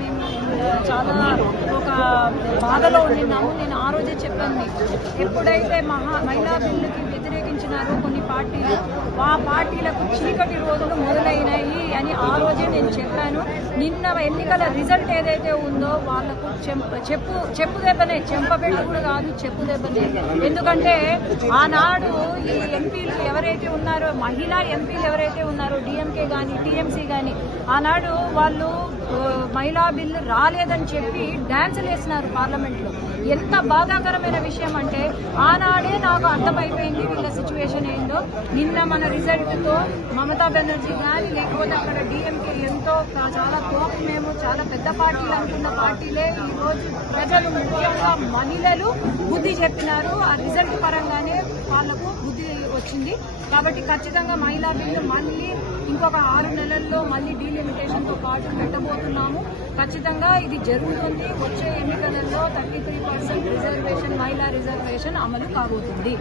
మేము చాలా ఒక బాధలో ఉన్నాము. నేను ఆ రోజే చెప్పాను, ఎప్పుడైతే మహిళా బిల్లుకి వ్యతిరేకించినారో కొన్ని పార్టీలు, ఆ పార్టీలకు చీకటి రోజులు మొదలైనాయి అని ఆ రోజే నేను చెప్పాను. నిన్న ఎన్నికల రిజల్ట్ ఏదైతే ఉందో వాళ్లకు చెప్పు దెబ్బనే, చెంపబెట్టు కూడా కాదు, చెప్పు దెబ్బనే. ఎందుకంటే ఆనాడు ఈ ఎంపీలు ఎవరైతే ఉన్నారో, మహిళా ఎంపీలు ఎవరైతే ఉన్నారో, డిఎంకే కానీ టీఎంసీ కానీ, ఆనాడు వాళ్ళు మహిళా బిల్లు రాలేదని చెప్పి డాన్సులు వేసినారు పార్లమెంట్లో. ఎంత బాధాకరమైన విషయం అంటే ఆనాడే నాకు అర్థమైపోయింది వీళ్ళ సిచ్యువేషన్ ఏందో. నిన్న మన రిజల్ట్తో మమతా బెనర్జీ కానీ లేకపోతే అక్కడ డిఎంకే ఎంతో చాలా మేము చాలా పెద్ద పార్టీలు అనుకున్న పార్టీలే ఈరోజు ప్రజలు ముఖ్యంగా మహిళలు బుద్ధి చెప్పినారు. ఆ రిజల్ట్ పరంగానే వాళ్లకు బుద్ధి వచ్చింది. కాబట్టి ఖచ్చితంగా మహిళా బిల్లు మళ్ళీ ఇంకొక 6 నెలల్లో మళ్ళీ డీలిమిటేషన్తో పాటు పెట్టబోతున్నాము. ఖచ్చితంగా ఇది జరుగుతుంది. వచ్చే ఎన్నికలలో 33% రిజర్వేషన్, మహిళా రిజర్వేషన్ అమలు కాబోతుంది.